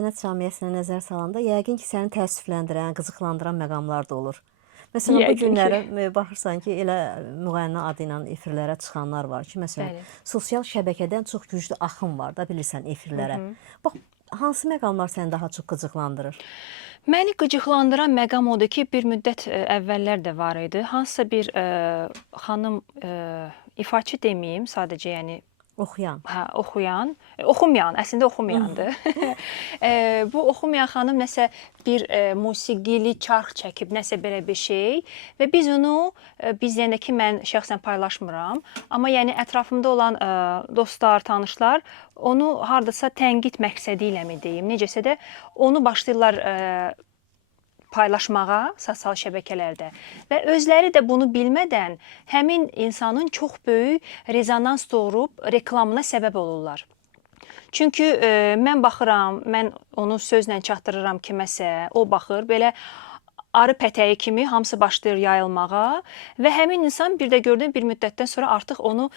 sənət cəmiyyətinə nəzər salanda yəqin ki, səni təəssüfləndirən, qıcıqlandıran məqamlar da olur. Məsələn, bu Yəqin ki. günləri baxırsan ki, elə müğənni adı ilə efirlərə çıxanlar var ki, məsələn, Bəli. sosial şəbəkədən çox güclü axın var da, bilirsən, efirlərə. Bax, hansı məqamlar səni daha çox qıcıqlandırır? Məni qıcıqlandıran məqam odur ki, bir müddət əvvəllər də var idi. Hansısa bir xanım, ifaçı deməyim, sadəcə yəni Oxuyan. hə, oxuyan, oxumayan, əslində oxumayandır. Bu oxumayan xanım nəsə bir musiqili çarx çəkib, nəsə belə bir şey və biz onu, biz yəni ki, mən şəxsən paylaşmıram, amma yəni ətrafımda olan dostlar, tanışlar onu hardasa tənqid məqsədi ilə mi deyim, necəsə də onu başlayırlar paylaşmağa sosial şəbəkələrdə və özləri də bunu bilmədən həmin insanın çox böyük rezonans doğurub reklamına səbəb olurlar. Çünki mən baxıram, mən onu sözlə çatdırıram kiməsə, o baxır, belə arı pətəyi kimi hamısı başlayır yayılmağa və həmin insan bir də gördüyüm bir müddətdən sonra artıq onu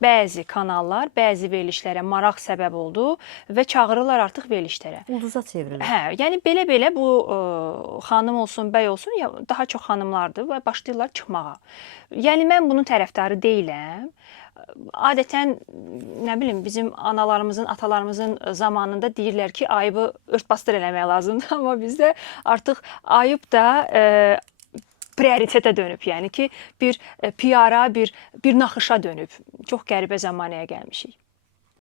bəzi kanallar, bəzi verilişlərə maraq səbəb oldu və çağırırlar artıq verilişlərə. Ulduza çevrilir. Hə, yəni belə-belə bu xanım olsun, bəy olsun, ya daha çox xanımlardır və başlayırlar çıxmağa. Yəni mən bunun tərəfdarı deyiləm. Adətən nə bilim bizim analarımızın, atalarımızın zamanında deyirlər ki, ayıbı ört-basdır eləmək lazımdır, amma bizdə artıq ayıb da prioritetə dönüb, yəni ki, bir PR-a, bir naxışa dönüb. Çox qəribə zamanəyə gəlmişik.